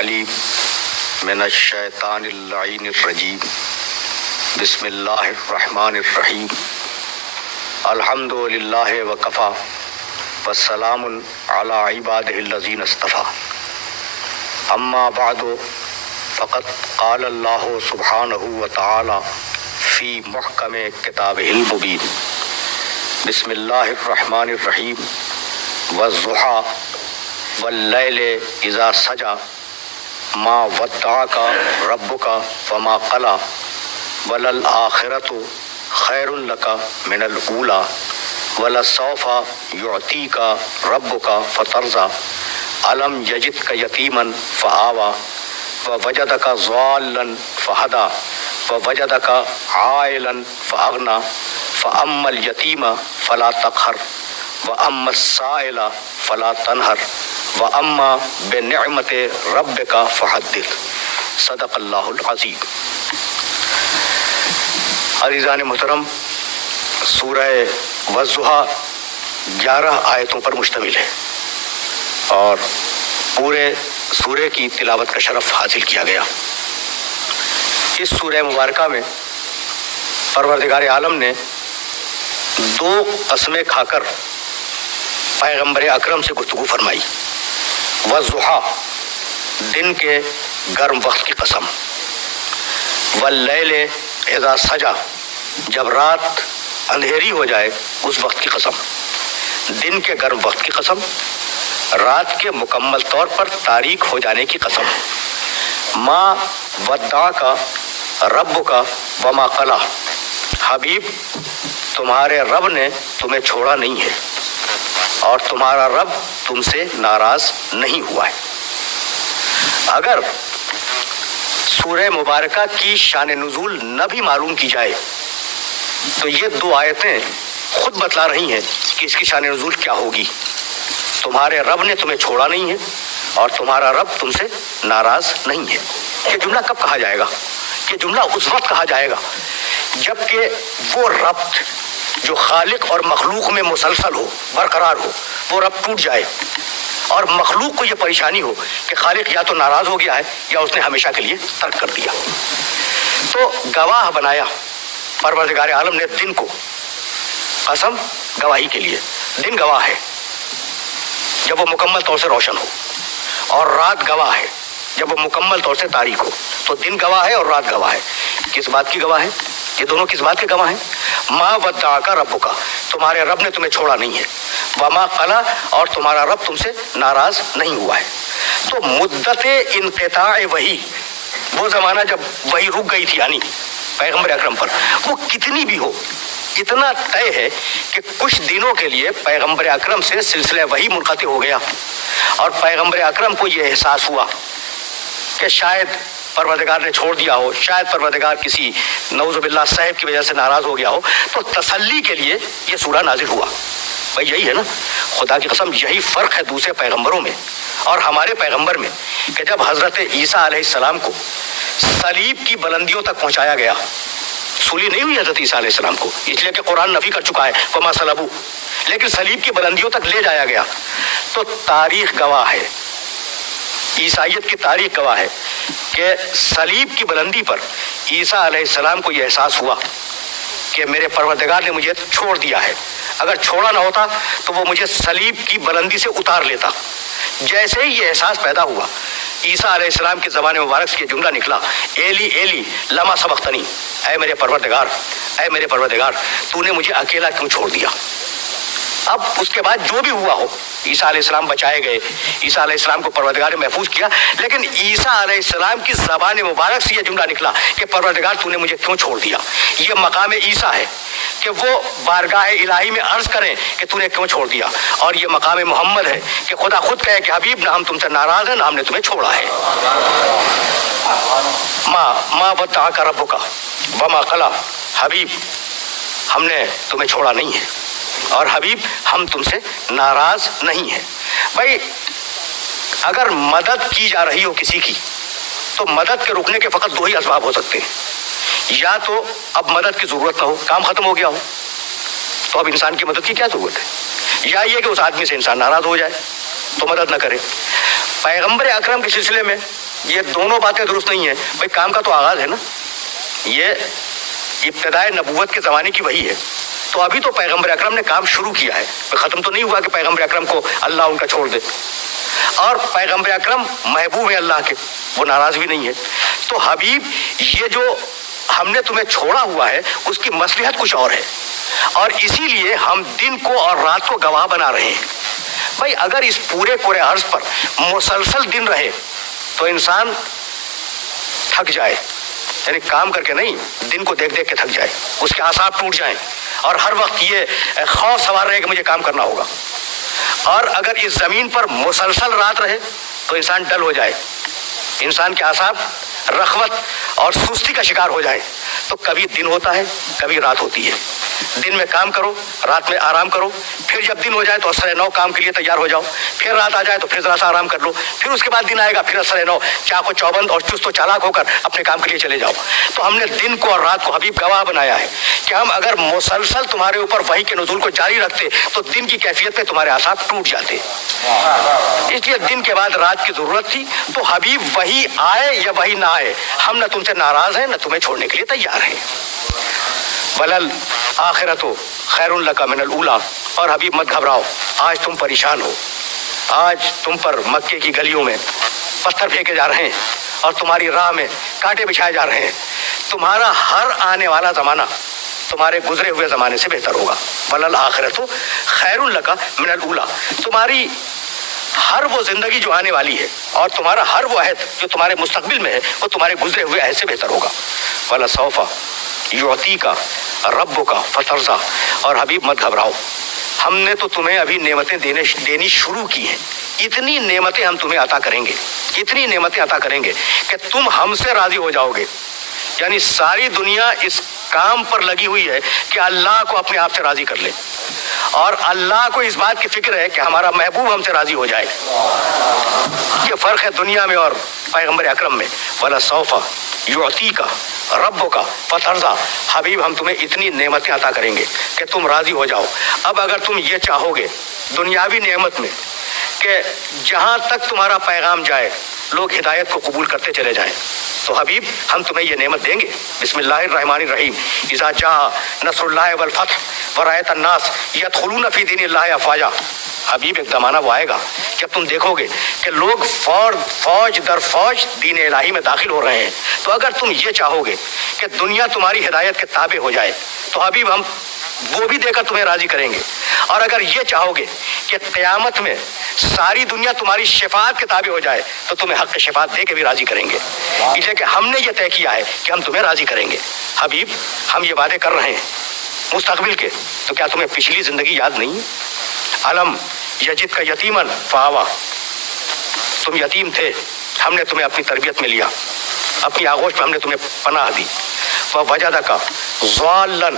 العلیم من الشیطان اللعین الرجیم بسم اللہ الرحمن الرحیم الحمد للہ وکفی والسلام علی عبادہ الذین اصطفی اما بعد فقد قال اللہ سبحانہ وتعالی فی محکم کتابہ المبین بسم اللہ الرحمن الرحیم والضحیٰ واللیل اذا سجا ما ودعک ربک وما قلی وللآخرۃ خیر لک من الاولی ولسوف یعطیک ربک فترضی الم یجدک یتیما فآوی ووجدک ضالا فہدی ووجدک عائلا فاغنی فاما الیتیم فلا تقہر واما السائل فلا تنہر واما بنعمت ربک فحدث صدق اللہ العظیم۔ عزیزان محترم، سورہ والضحیٰ 11 آیتوں پر مشتمل ہے اور پورے سورے کی تلاوت کا شرف حاصل کیا گیا۔ اس سورہ مبارکہ میں پروردگار عالم نے 2 قسمیں کھا کر پیغمبر اکرم سے گفتگو فرمائی۔ والضحیٰ، دن کے گرم وقت کی قسم، واللیل اذا سجا، جب رات اندھیری ہو جائے اس وقت کی قسم، دن کے گرم وقت کی قسم، رات کے مکمل طور پر تاریک ہو جانے کی قسم۔ ما ودعک ربک وما قلی، حبیب تمہارے رب نے تمہیں چھوڑا نہیں ہے اور تمہارا رب تم سے ناراض نہیں ہوا ہے۔ اگر سورہ مبارکہ کی شان نزول نہ بھی معلوم کی جائے تو یہ 2 آیتیں خود بتلا رہی ہیں کہ اس کی شان نزول کیا ہوگی۔ تمہارے رب نے تمہیں چھوڑا نہیں ہے اور تمہارا رب تم سے ناراض نہیں ہے۔ یہ جملہ کب کہا جائے گا؟ یہ جملہ اس وقت کہا جائے گا جب کہ وہ ربط جو خالق اور مخلوق میں مسلسل ہو، برقرار ہو، وہ ربط ٹوٹ جائے اور مخلوق کو یہ پریشانی ہو کہ خالق یا تو ناراض ہو گیا ہے یا اس نے ہمیشہ کے لیے ترک کر دیا۔ تو گواہ بنایا پروردگار عالم نے دن کو، قسم گواہی کے لیے، دن گواہ ہے جب وہ مکمل طور سے روشن ہو، اور رات گواہ ہے جب وہ مکمل طور سے تاریک ہو۔ تو دن گواہ ہے اور رات گواہ ہے۔ کس بات کی گواہ ہے؟ یہ دونوں کس بات کے گواہ ہیں؟ ما ودعک ربک، تمہارے رب نے تمہیں چھوڑا نہیں ہے، وما قلی، اور تمہارا رب تم سے ناراض نہیں ہوا ہے۔ تو مدت انقطاع وحی، وہ زمانہ جب وحی رک گئی تھی یعنی پیغمبر اکرم پر، وہ کتنی بھی ہو، اتنا طے ہے کہ کچھ دنوں کے لیے پیغمبر اکرم سے سلسلہ وحی منقطع ہو گیا اور پیغمبر اکرم کو یہ احساس ہوا کہ شاید پروردگار نے چھوڑ دیا ہو، شاید پروردگار کسی نعوذ باللہ صاحب کی وجہ سے ناراض ہو گیا ہو۔ تو تسلی کے لیے یہ سورہ نازل ہوا۔ بھائی یہی ہے نا، خدا کی قسم یہی فرق ہے دوسرے پیغمبروں میں اور ہمارے پیغمبر میں کہ جب حضرت عیسیٰ علیہ السلام کو صلیب کی بلندیوں تک پہنچایا گیا، سولی نہیں ہوئی حضرت عیسیٰ علیہ السلام کو، اس لیے کہ قرآن نفی کر چکا ہے وما صلبوا، لیکن صلیب کی بلندیوں تک لے جایا گیا۔ تو تاریخ گواہ ہے، عیسائیت کی تاریخ گواہ ہے کہ صلیب کی بلندی پر عیسیٰ علیہ السلام کو یہ احساس ہوا کہ میرے پروردگار نے مجھے چھوڑ دیا ہے، اگر چھوڑا نہ ہوتا تو وہ مجھے صلیب کی بلندی سے اتار لیتا۔ جیسے ہی یہ احساس پیدا ہوا، عیسیٰ علیہ السلام کی زبان مبارک سے یہ جملہ نکلا، ایلی ایلی لما سبقتنی، اے میرے پروردگار، اے میرے پروردگار، تو نے مجھے اکیلا کیوں چھوڑ دیا۔ اب اس کے بعد جو بھی ہوا ہو، عیسیٰ علیہ السلام بچائے گئے، عیسیٰ علیہ السلام کو پروردگار نے محفوظ کیا، لیکن عیسیٰ علیہ السلام کی زبان مبارک سے یہ جملہ نکلا کہ پروردگار تو نے مجھے کیوں چھوڑ دیا۔ یہ مقام عیسیٰ ہے کہ وہ بارگاہ الہی میں عرض کریں کہ تو نے کیوں چھوڑ دیا، اور یہ مقام محمد ہے کہ خدا خود کہے کہ حبیب نہ ہم تم سے ناراض ہیں نہ ہم نے تمہیں چھوڑا ہے۔ ما ودعک ربک وما قلی، حبیب ہم نے تمہیں چھوڑا نہیں ہے اور حبیب ہم تم سے ناراض نہیں ہیں۔ بھائی اگر مدد کی جا رہی ہو کسی کی تو مدد کے رکنے کے فقط 2 ہی اسباب ہو سکتے ہیں، یا تو اب مدد کی ضرورت نہ ہو، کام ختم ہو گیا ہو، تو اب انسان کی مدد کی کیا ضرورت ہے، یا یہ کہ اس آدمی سے انسان ناراض ہو جائے تو مدد نہ کرے۔ پیغمبر اکرم کے سلسلے میں یہ دونوں باتیں درست نہیں ہیں بھائی. کام کا تو آغاز ہے نا, یہ ابتدائے نبوت کے زمانے کی وہی ہے. تو ابھی تو پیغمبر اکرم نے کام شروع کیا ہے, ختم تو نہیں ہوا کہ پیغمبر اکرم کو اللہ ان کا چھوڑ دے. اور پیغمبر اکرم محبوب ہے اللہ کے, وہ ناراض بھی نہیں ہے. تو حبیب یہ جو ہم نے تمہیں چھوڑا ہوا ہے اس کی مصلحت کچھ اور ہے, اور اسی لیے ہم دن کو اور رات کو گواہ بنا رہے ہیں. بھائی اگر اس پورے عرض پر مسلسل دن رہے تو انسان تھک جائے, یعنی کام کر کے نہیں, دن کو دیکھ کے تھک جائے, اس کے اعصاب ٹوٹ جائیں اور ہر وقت یہ خوف سوار رہے کہ مجھے کام کرنا ہوگا. اور اگر اس زمین پر مسلسل رات رہے تو انسان ڈل ہو جائے, انسان کے اعصاب رخوت اور سستی کا شکار ہو جائے. تو کبھی دن ہوتا ہے کبھی رات ہوتی ہے, دن میں کام کرو رات میں آرام کرو, پھر جب دن ہو جائے تو عصر نو کام کے لیے تیار ہو جاؤ, پھر رات آ جائے تو پھر ذرا سا آرام کر لو, پھر اس کے بعد دن آئے گا, پھر عصر نو چاق و چوبند اور چست و چالاک ہو کر اپنے کام کے لیے چلے جاؤ. تو ہم نے دن کو اور رات کو حبیب گواہ بنایا ہے کہ ہم اگر مسلسل تمہارے اوپر وحی کے نزول کو جاری رکھتے تو دن کی کیفیت میں تمہارے اعصاب ٹوٹ جاتے. اس لیے دن کے بعد رات کی ضرورت تھی. تو حبیب وہی آئے یا وہی نہ آئے, ہم نہ تم سے ناراض ہیں نہ تمہیں چھوڑنے کے لیے تیار ہیں. ولل آخرت خیر لک من الاولی. اور حبیب مت گھبراؤ, آج تم پریشان ہو, آج تم پر مکے کی گلیوں میں پتھر پھینکے جا رہے ہیں اور تمہاری راہ میں کانٹے بچھائے جا رہے ہیں. تمہارا ہر آنے والا زمانہ تمہارے گزرے ہوئے زمانے سے بہتر ہوگا. ولل آخرت خیر لک من الاولی. تمہاری ہر وہ زندگی جو آنے والی ہے اور تمہارا ہر وہ عہد جو تمہارے مستقبل میں ہے وہ تمہارے گزرے ہوئے عہد سے بہتر ہوگا. ولسوف یعطیک ربک فترضی. اور حبیب مت گھبراؤ, ہم نے تو تمہیں ابھی نعمتیں دینی شروع کی ہیں. اتنی نعمتیں ہم تمہیں عطا کریں گے, اتنی نعمتیں عطا کریں گے کہ تم ہم سے راضی ہو جاؤ گے. یعنی ساری دنیا اس کام پر لگی ہوئی ہے کہ اللہ کو اپنے آپ سے راضی کر لے, اور اللہ کو اس بات کی فکر ہے کہ ہمارا محبوب ہم سے راضی ہو جائے. یہ فرق ہے دنیا میں اور پیغمبر اکرم میں. وَلَسَوْفَ یُعْطِیکَ رَبُّکَ فَتَرْضَیٰ. حبیب ہم تمہیں اتنی نعمتیں عطا کریں گے کہ تم راضی ہو جاؤ. اب اگر تم یہ چاہو گے دنیاوی نعمت میں کہ جہاں تک تمہارا پیغام جائے لوگ ہدایت کو قبول کرتے چلے جائیں, تو حبیب ہم تمہیں یہ نعمت دیں گے. بسم اللہ الرحمن الرحیم. اذا جاء نصر اللہ والفتح ورأیت الناس یدخلون فی دین اللہ افواجا. حبیب ایک زمانہ وہ آئے گا جب تم دیکھو گے کہ لوگ فوج در فوج دین الہی میں داخل ہو رہے ہیں. تو اگر تم یہ چاہو گے کہ دنیا تمہاری ہدایت کے تابع ہو جائے تو حبیب ہم وہ بھی دے کر تمہیں راضی کریں گے. اور اگر یہ چاہو گے کہ قیامت میں ساری دنیا تمہاری شفاعت کے تابع ہو جائے تو تمہیں حق شفاعت دے کے بھی راضی کریں گے. اس لیے کہ ہم نے یہ طے کیا ہے کہ ہم تمہیں راضی کریں گے. حبیب ہم یہ وعدے کر رہے ہیں مستقبل کے, تو کیا تمہیں پچھلی زندگی یاد نہیں ہے؟ علم یجد کا یتیمن فآوا. تم یتیم تھے, ہم نے تمہیں اپنی تربیت میں لیا, اپنی آغوش میں ہم نے تمہیں پناہ دی. ووجدک ضالا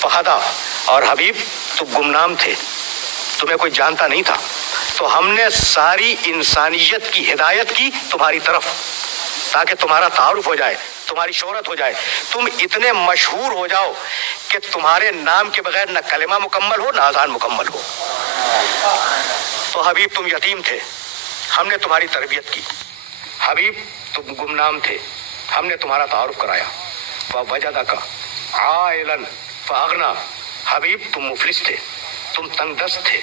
فہدا. اور حبیب تم گمنام تھے, تمہیں کوئی جانتا نہیں تھا, تو ہم نے ساری انسانیت کی ہدایت کی تمہاری طرف تاکہ تمہارا تعارف ہو جائے, تمہاری شہرت ہو جائے, تم اتنے مشہور ہو جاؤ کہ تمہارے نام کے بغیر نہ کلمہ مکمل ہو نہ اذان مکمل ہو. تو حبیب تم یتیم تھے, ہم نے تمہاری تربیت کی. حبیب تم گمنام تھے, ہم نے تمہارا تعارف کرایا. ووجدک عائلا فاغنا. حبیب تم مفلس تھے, تم تنگ دست تھے,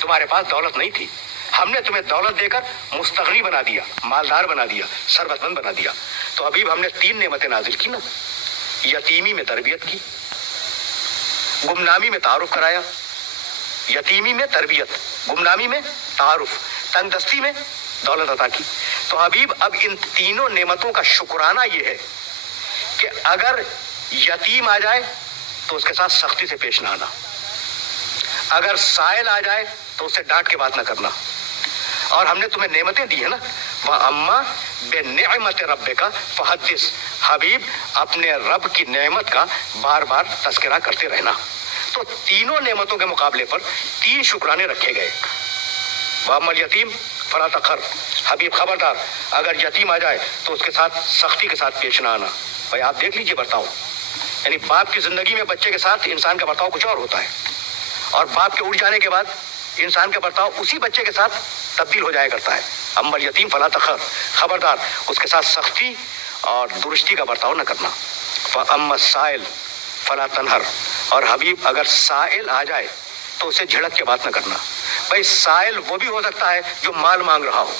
تمہارے پاس دولت نہیں تھی, ہم نے تمہیں دولت دے کر مستغنی بنا دیا, مالدار بنا دیا, ثروت مند بنا دیا. تو حبیب ہم نے 3 نعمتیں نازل کی نا, یتیمی میں تربیت کی, گمنامی میں تعارف کرایا, یتیمی میں تربیت, گمنامی میں تعارف, تنگ دستی میں دولت عطا کی. تو حبیب اب ان تینوں نعمتوں کا شکرانہ یہ ہے کہ اگر یتیم آ جائے تو اس کے ساتھ سختی سے پیش نہ آنا, اگر سائل آ جائے تو اسے ڈانٹ کے بات نہ کرنا. اور ہم نے تمہیں نعمتیں دی ہیں نا, وَأَمَّا بِنِعْمَتِ رَبِّكَ فَحَدِّثْ. حبیب اپنے رب کی نعمت کا بار بار تذکرہ کرتے رہنا. تو تینوں نعمتوں کے مقابلے پر 3 شکرانے رکھے گئے. وَأَمَّا الْيَتِيمُ فَلَا تَقْهَرْ. حبیب خبردار اگر یتیم آ جائے تو اس کے ساتھ سختی کے ساتھ پیش نہ آنا. بھائی آپ دیکھ لیجئے برتاؤ, یعنی باپ کی زندگی میں بچے کے ساتھ انسان کا برتاؤ کچھ اور ہوتا ہے, اور باپ کے اٹھ جانے کے بعد انسان کا برتاؤ اسی بچے کے ساتھ تبدیل ہو جایا کرتا ہے. اما الیتیم فلا تقہر، خبردار اس کے ساتھ سختی اور درستی کا برتاؤ نہ کرنا. فاما السائل فلا تنہر، اور حبیب اگر سائل آ جائے تو اسے جھڑک کے بات نہ کرنا. بھائی سائل وہ بھی ہو سکتا ہے جو مال مانگ رہا ہو،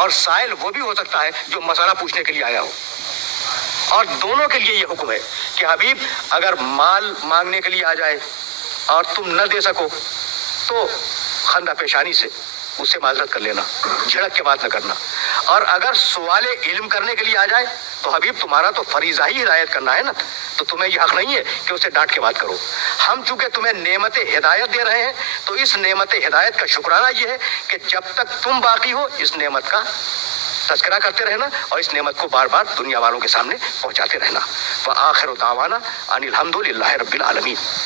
اور سائل وہ بھی ہو سکتا ہے جو مسئلہ پوچھنے کے لیے آیا ہو، اور دونوں کے لیے یہ حکم ہے کہ حبیب اگر مال مانگنے کے لیے آ جائے اور تم نہ دے سکو تو خندہ پیشانی سے اس سے معذرت کر لینا، جھڑک کے بات نہ کرنا. اور اگر سوال علم کرنے کے لیے آ جائے تو حبیب تمہارا تو فریضہ ہی ہدایت کرنا ہے نا، تو تمہیں یہ حق نہیں ہے کہ اسے ڈانٹ کے بات کرو. ہم چونکہ تمہیں نعمت ہدایت دے رہے ہیں تو اس نعمت ہدایت کا شکرانہ یہ ہے کہ جب تک تم باقی ہو اس نعمت کا تذکرہ کرتے رہنا اور اس نعمت کو بار بار دنیا والوں کے سامنے پہنچاتے رہنا. وآخر دعوانا ان الحمد للہ رب العالمین.